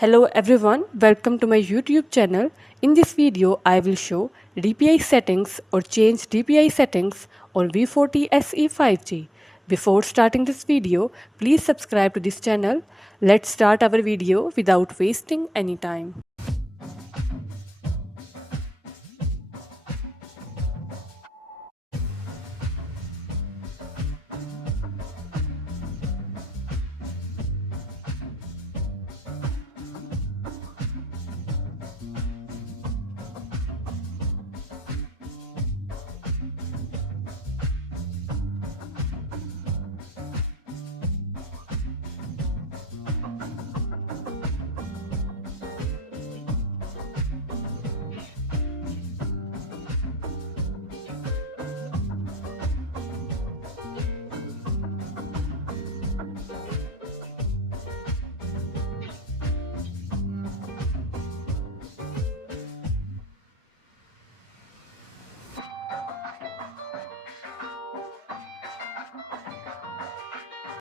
Hello everyone, welcome to my YouTube channel. In this video, I will show DPI settings or change DPI settings on V40 SE 5G. Before starting this video, please subscribe to this channel. Let's start our video without wasting any time.